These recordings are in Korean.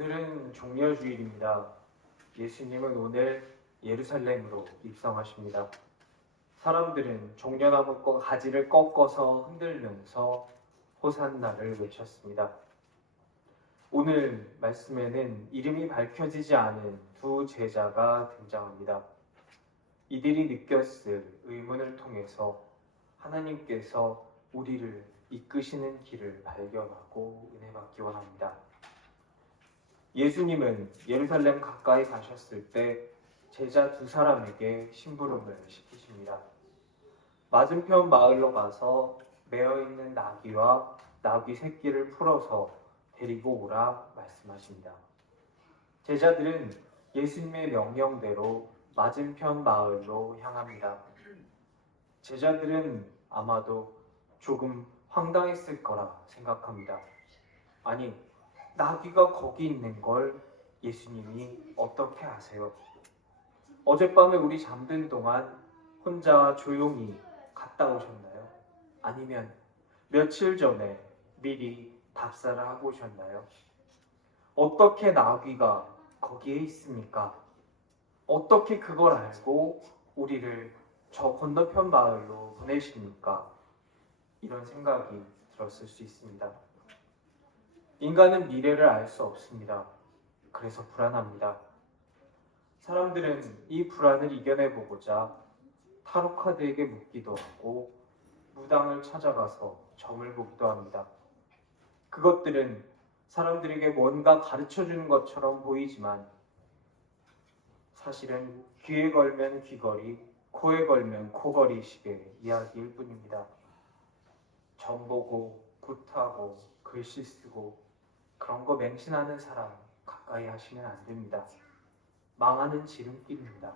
오늘은 종려주일입니다. 예수님은 오늘 예루살렘으로 입성하십니다. 사람들은 종려나무 가지를 꺾어서 흔들면서 호산나를 외쳤습니다. 오늘 말씀에는 이름이 밝혀지지 않은 두 제자가 등장합니다. 이들이 느꼈을 의문을 통해서 하나님께서 우리를 이끄시는 길을 발견하고 은혜 받기 원합니다. 예수님은 예루살렘 가까이 가셨을 때 제자 두 사람에게 심부름을 시키십니다. 맞은편 마을로 가서 매어있는 나귀와 나귀 새끼를 풀어서 데리고 오라 말씀하십니다. 제자들은 예수님의 명령대로 맞은편 마을로 향합니다. 제자들은 아마도 조금 황당했을 거라 생각합니다. 아니, 나귀가 거기 있는 걸 예수님이 어떻게 아세요? 어젯밤에 우리 잠든 동안 혼자 조용히 갔다 오셨나요? 아니면 며칠 전에 미리 답사를 하고 오셨나요? 어떻게 나귀가 거기에 있습니까? 어떻게 그걸 알고 우리를 저 건너편 마을로 보내십니까? 이런 생각이 들었을 수 있습니다. 인간은 미래를 알 수 없습니다. 그래서 불안합니다. 사람들은 이 불안을 이겨내보고자 타로카드에게 묻기도 하고 무당을 찾아가서 점을 보기도 합니다. 그것들은 사람들에게 뭔가 가르쳐주는 것처럼 보이지만 사실은 귀에 걸면 귀걸이, 코에 걸면 코걸이식의 이야기일 뿐입니다. 점 보고, 굿하고, 글씨 쓰고 그런 거 맹신하는 사람 가까이 하시면 안 됩니다. 망하는 지름길입니다.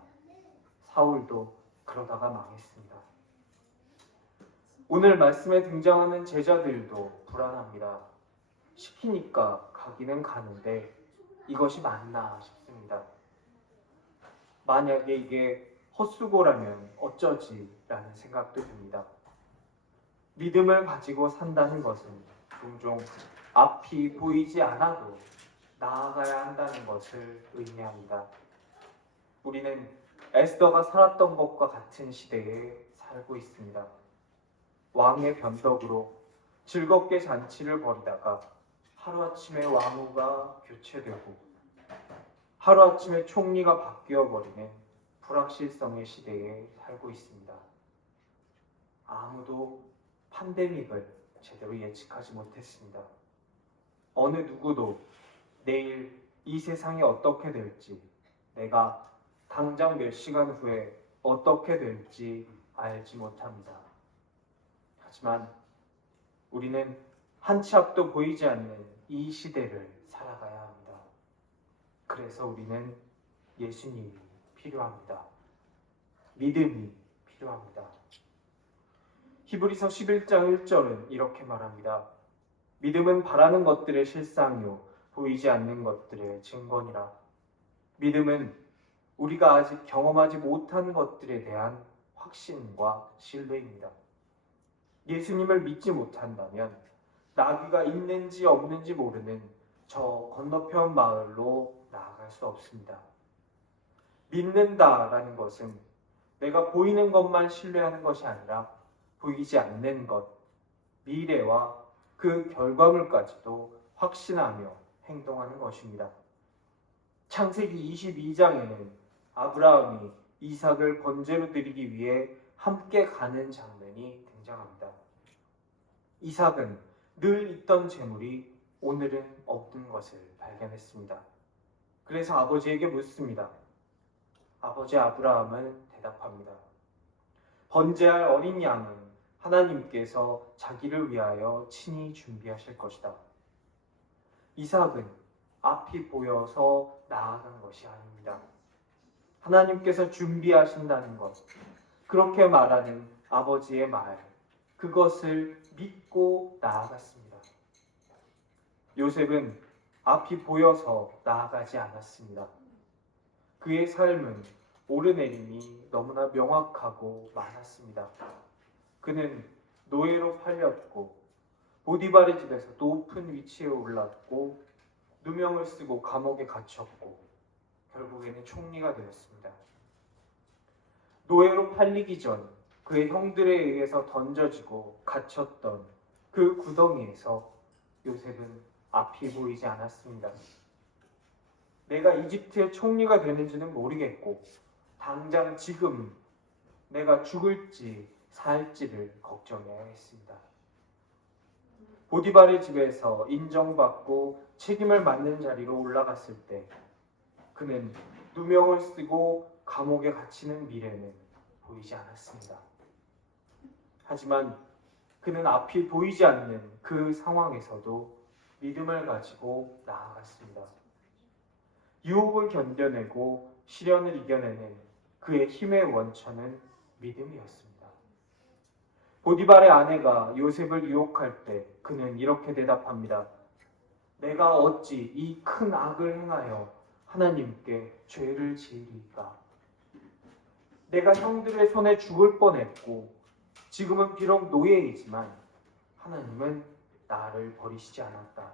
사울도 그러다가 망했습니다. 오늘 말씀에 등장하는 제자들도 불안합니다. 시키니까 가기는 가는데 이것이 맞나 싶습니다. 만약에 이게 헛수고라면 어쩌지 라는 생각도 듭니다. 믿음을 가지고 산다는 것은 종종 앞이 보이지 않아도 나아가야 한다는 것을 의미합니다. 우리는 에스더가 살았던 것과 같은 시대에 살고 있습니다. 왕의 변덕으로 즐겁게 잔치를 벌이다가 하루아침에 왕후가 교체되고 하루아침에 총리가 바뀌어버리는 불확실성의 시대에 살고 있습니다. 아무도 팬데믹을 제대로 예측하지 못했습니다. 어느 누구도 내일 이 세상이 어떻게 될지, 내가 당장 몇 시간 후에 어떻게 될지 알지 못합니다. 하지만 우리는 한 치 앞도 보이지 않는 이 시대를 살아가야 합니다. 그래서 우리는 예수님이 필요합니다. 믿음이 필요합니다. 히브리서 11장 1절은 이렇게 말합니다. 믿음은 바라는 것들의 실상이요 보이지 않는 것들의 증거니라. 믿음은 우리가 아직 경험하지 못한 것들에 대한 확신과 신뢰입니다. 예수님을 믿지 못한다면 나귀가 있는지 없는지 모르는 저 건너편 마을로 나아갈 수 없습니다. 믿는다라는 것은 내가 보이는 것만 신뢰하는 것이 아니라 보이지 않는 것, 미래와 그 결과물까지도 확신하며 행동하는 것입니다. 창세기 22장에는 아브라함이 이삭을 번제로 드리기 위해 함께 가는 장면이 등장합니다. 이삭은 늘 있던 재물이 오늘은 없는 것을 발견했습니다. 그래서 아버지에게 묻습니다. 아버지 아브라함은 대답합니다. 번제할 어린 양은 하나님께서 자기를 위하여 친히 준비하실 것이다. 이삭은 앞이 보여서 나아간 것이 아닙니다. 하나님께서 준비하신다는 것, 그렇게 말하는 아버지의 말, 그것을 믿고 나아갔습니다. 요셉은 앞이 보여서 나아가지 않았습니다. 그의 삶은 오르내림이 너무나 명확하고 많았습니다. 그는 노예로 팔렸고 보디발의 집에서 높은 위치에 올랐고 누명을 쓰고 감옥에 갇혔고 결국에는 총리가 되었습니다. 노예로 팔리기 전 그의 형들에 의해서 던져지고 갇혔던 그 구덩이에서 요셉은 앞이 보이지 않았습니다. 내가 이집트의 총리가 되는지는 모르겠고 당장 지금 내가 죽을지 살지를 걱정해야 했습니다. 보디발의 집에서 인정받고 책임을 맡는 자리로 올라갔을 때 그는 누명을 쓰고 감옥에 갇히는 미래는 보이지 않았습니다. 하지만 그는 앞이 보이지 않는 그 상황에서도 믿음을 가지고 나아갔습니다. 유혹을 견뎌내고 시련을 이겨내는 그의 힘의 원천은 믿음이었습니다. 보디발의 아내가 요셉을 유혹할 때 그는 이렇게 대답합니다. 내가 어찌 이 큰 악을 행하여 하나님께 죄를 지으리까? 내가 형들의 손에 죽을 뻔했고 지금은 비록 노예이지만 하나님은 나를 버리시지 않았다.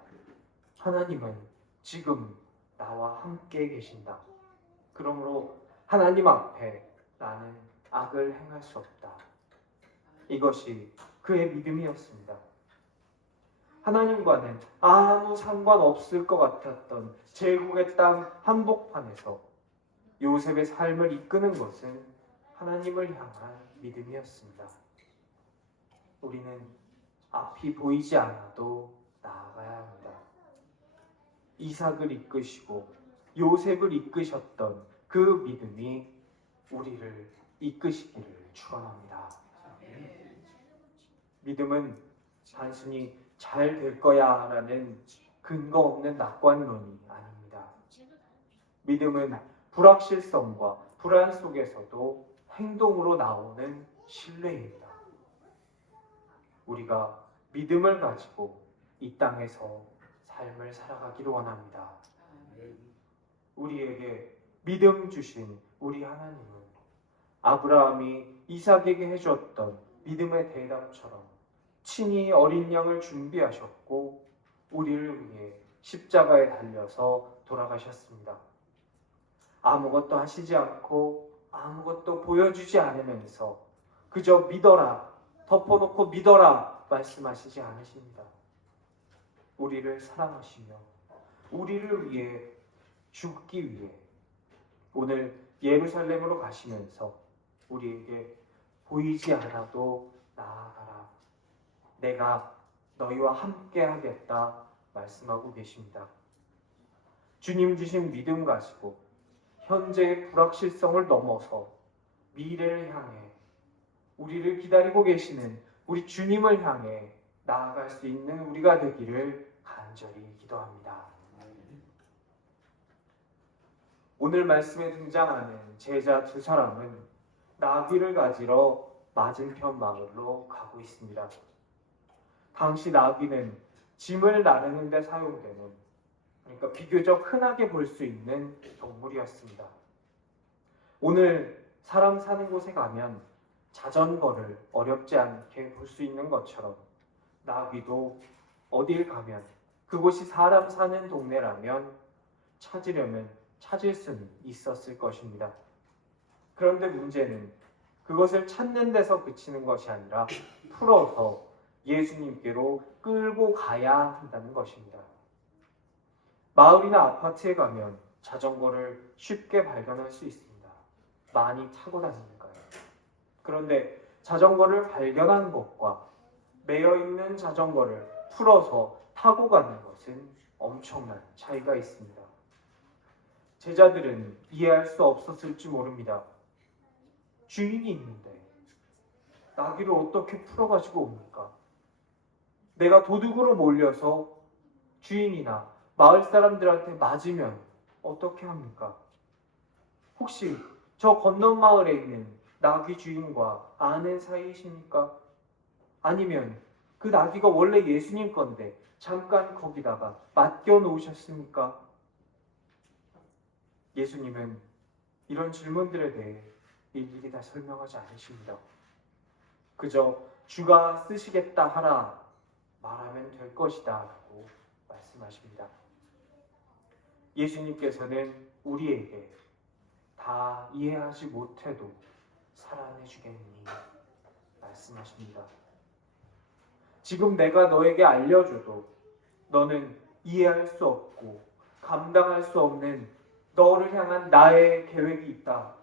하나님은 지금 나와 함께 계신다. 그러므로 하나님 앞에 나는 악을 행할 수 없다. 이것이 그의 믿음이었습니다. 하나님과는 아무 상관없을 것 같았던 제국의 땅 한복판에서 요셉의 삶을 이끄는 것은 하나님을 향한 믿음이었습니다. 우리는 앞이 보이지 않아도 나아가야 합니다. 이삭을 이끄시고 요셉을 이끄셨던 그 믿음이 우리를 이끄시기를 축원합니다. 믿음은 단순히 잘 될 거야 라는 근거 없는 낙관론이 아닙니다. 믿음은 불확실성과 불안 속에서도 행동으로 나오는 신뢰입니다. 우리가 믿음을 가지고 이 땅에서 삶을 살아가기를 원합니다. 우리에게 믿음 주신 우리 하나님은 아브라함이 이삭에게 해줬던 믿음의 대답처럼 친히 어린 양을 준비하셨고 우리를 위해 십자가에 달려서 돌아가셨습니다. 아무것도 하시지 않고 아무것도 보여주지 않으면서 그저 믿어라, 덮어놓고 믿어라 말씀하시지 않으십니다. 우리를 사랑하시며 우리를 위해 죽기 위해 오늘 예루살렘으로 가시면서 우리에게 보이지 않아도 나아가라. 내가 너희와 함께 하겠다 말씀하고 계십니다. 주님 주신 믿음 가지고 현재의 불확실성을 넘어서 미래를 향해 우리를 기다리고 계시는 우리 주님을 향해 나아갈 수 있는 우리가 되기를 간절히 기도합니다. 오늘 말씀에 등장하는 제자 두 사람은 나귀를 가지러 맞은편 마을로 가고 있습니다. 당시 나귀는 짐을 나르는 데 사용되는, 그러니까 비교적 흔하게 볼 수 있는 동물이었습니다. 오늘 사람 사는 곳에 가면 자전거를 어렵지 않게 볼 수 있는 것처럼 나귀도 어딜 가면 그곳이 사람 사는 동네라면 찾으려면 찾을 수는 있었을 것입니다. 그런데 문제는 그것을 찾는 데서 그치는 것이 아니라 풀어서 예수님께로 끌고 가야 한다는 것입니다. 마을이나 아파트에 가면 자전거를 쉽게 발견할 수 있습니다. 많이 타고 다니니까요. 그런데 자전거를 발견한 것과 매여 있는 자전거를 풀어서 타고 가는 것은 엄청난 차이가 있습니다. 제자들은 이해할 수 없었을지 모릅니다. 주인이 있는데 나귀를 어떻게 풀어가지고 옵니까? 내가 도둑으로 몰려서 주인이나 마을 사람들한테 맞으면 어떻게 합니까? 혹시 저 건너 마을에 있는 나귀 주인과 아는 사이이십니까? 아니면 그 나귀가 원래 예수님 건데 잠깐 거기다가 맡겨 놓으셨습니까? 예수님은 이런 질문들에 대해 일일이 다 설명하지 않으십니다. 그저 주가 쓰시겠다 하라 말하면 될 것이다 라고 말씀하십니다. 예수님께서는 우리에게 다 이해하지 못해도 살아내 주겠니 말씀하십니다. 지금 내가 너에게 알려줘도 너는 이해할 수 없고 감당할 수 없는 너를 향한 나의 계획이 있다.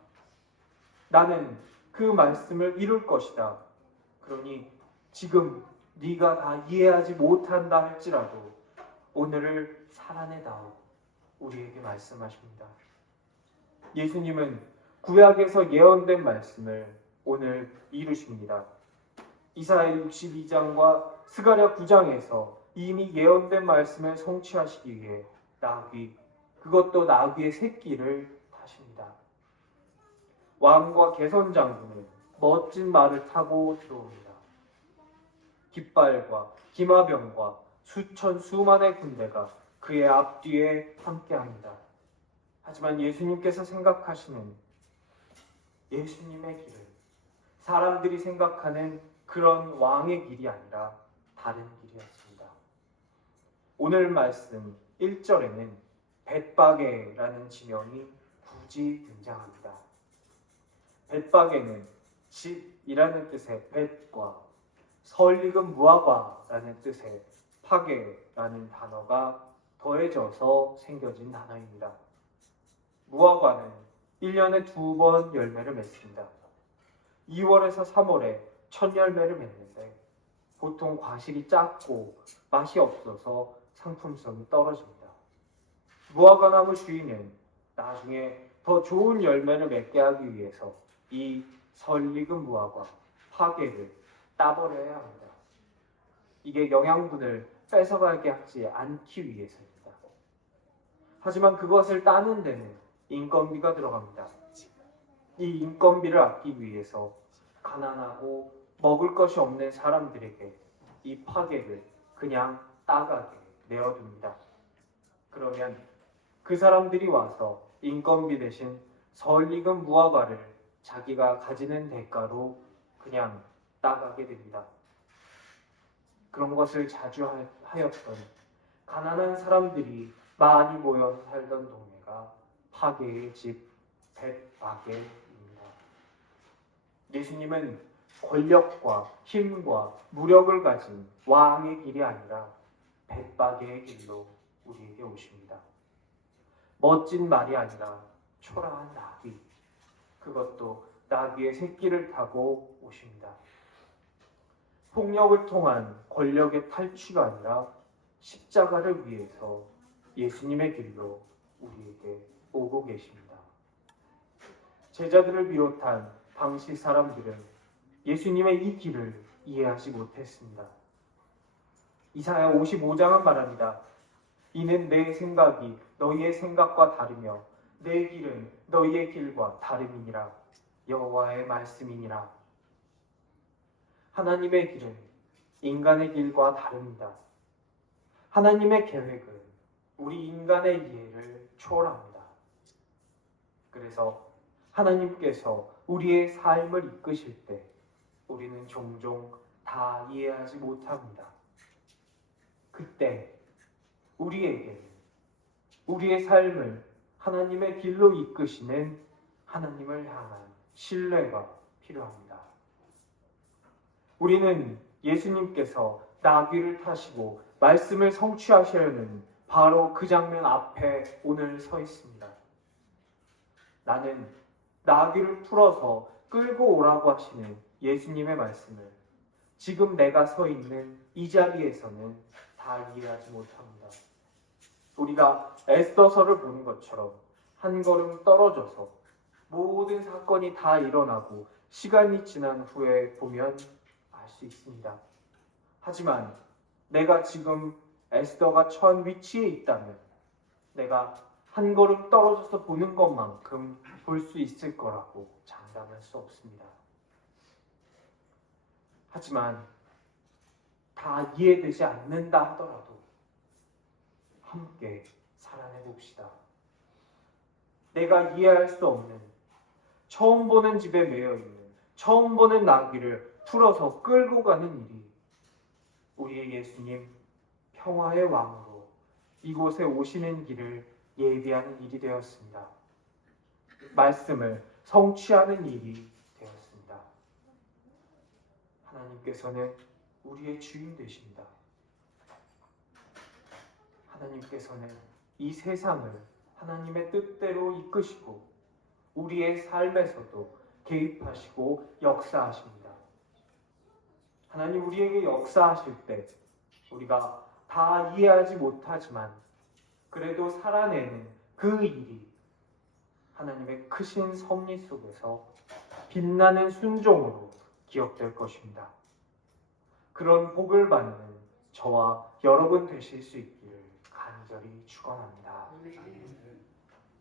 나는 그 말씀을 이룰 것이다. 그러니 지금 네가 다 이해하지 못한다 할지라도 오늘을 살아내다오 우리에게 말씀하십니다. 예수님은 구약에서 예언된 말씀을 오늘 이루십니다. 이사야 62장과 스가랴 9장에서 이미 예언된 말씀을 성취하시기 위해 나귀, 그것도 나귀의 새끼를 타십니다. 왕과 개선장군은 멋진 말을 타고 들어옵니다. 깃발과 기마병과 수천 수만의 군대가 그의 앞뒤에 함께합니다. 하지만 예수님께서 생각하시는 예수님의 길은 사람들이 생각하는 그런 왕의 길이 아니라 다른 길이었습니다. 오늘 말씀 1절에는 벳바게라는 지명이 굳이 등장합니다. 벳바게는 집이라는 뜻의 벳과 설익은 무화과라는 뜻의 파게라는 단어가 더해져서 생겨진 단어입니다. 무화과는 1년에 2번 열매를 맺습니다. 2월에서 3월에 첫 열매를 맺는데 보통 과실이 작고 맛이 없어서 상품성이 떨어집니다. 무화과나무 주인은 나중에 더 좋은 열매를 맺게 하기 위해서 이 설익은 무화과, 파게를 따버려야 합니다. 이게 영양분을 뺏어가게 하지 않기 위해서입니다. 하지만 그것을 따는 데는 인건비가 들어갑니다. 이 인건비를 아끼기 위해서 가난하고 먹을 것이 없는 사람들에게 이 파게를 그냥 따가게 내어둡니다. 그러면 그 사람들이 와서 인건비 대신 설익은 무화과를 자기가 가지는 대가로 그냥 따가게 됩니다. 그런 것을 자주 하였던 가난한 사람들이 많이 모여서 살던 동네가 파게의 집 벳바게입니다. 예수님은 권력과 힘과 무력을 가진 왕의 길이 아니라 벳바게의 길로 우리에게 오십니다. 멋진 말이 아니라 초라한 나귀, 그것도 나귀의 새끼를 타고 오십니다. 폭력을 통한 권력의 탈취가 아니라 십자가를 위해서 예수님의 길로 우리에게 오고 계십니다. 제자들을 비롯한 당시 사람들은 예수님의 이 길을 이해하지 못했습니다. 이사야 55장은 말합니다. 이는 내 생각이 너희의 생각과 다르며 내 길은 너희의 길과 다름이니라. 여호와의 말씀이니라. 하나님의 길은 인간의 길과 다릅니다. 하나님의 계획은 우리 인간의 이해를 초월합니다. 그래서 하나님께서 우리의 삶을 이끄실 때 우리는 종종 다 이해하지 못합니다. 그때 우리에게는 우리의 삶을 하나님의 길로 이끄시는 하나님을 향한 신뢰가 필요합니다. 우리는 예수님께서 나귀를 타시고 말씀을 성취하시려는 바로 그 장면 앞에 오늘 서 있습니다. 나는 나귀를 풀어서 끌고 오라고 하시는 예수님의 말씀을 지금 내가 서 있는 이 자리에서는 다 이해하지 못합니다. 우리가 에스더서를 보는 것처럼 한 걸음 떨어져서 모든 사건이 다 일어나고 시간이 지난 후에 보면 알 수 있습니다. 하지만 내가 지금 에스더가 처한 위치에 있다면 내가 한 걸음 떨어져서 보는 것만큼 볼 수 있을 거라고 장담할 수 없습니다. 하지만 다 이해되지 않는다 하더라도 함께 살아내 봅시다. 내가 이해할 수 없는 처음 보는 집에 매여 있는 처음 보는 나귀를 풀어서 끌고 가는 일이 우리의 예수님 평화의 왕으로 이곳에 오시는 길을 예비하는 일이 되었습니다. 말씀을 성취하는 일이 되었습니다. 하나님께서는 우리의 주인 되십니다. 하나님께서는 이 세상을 하나님의 뜻대로 이끄시고 우리의 삶에서도 개입하시고 역사하십니다. 하나님 우리에게 역사하실 때 우리가 다 이해하지 못하지만 그래도 살아내는 그 일이 하나님의 크신 섭리 속에서 빛나는 순종으로 기억될 것입니다. 그런 복을 받는 저와 여러분 되실 수 있기를 간절히 축원합니다.